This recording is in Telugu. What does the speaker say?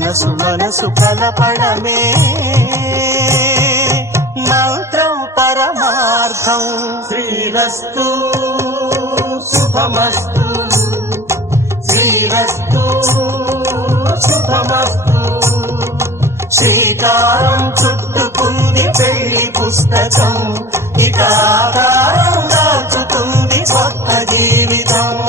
మనసు మనసు కలపడమే మంత్రం పరమార్థం శ్రీరస్తు శుభమస్తు శ్రీరస్తు శుభమస్తు సీతారం చుట్టుకుంది పెళ్లి పుస్తకం ఇక దాచుతుంది కొత్త జీవితం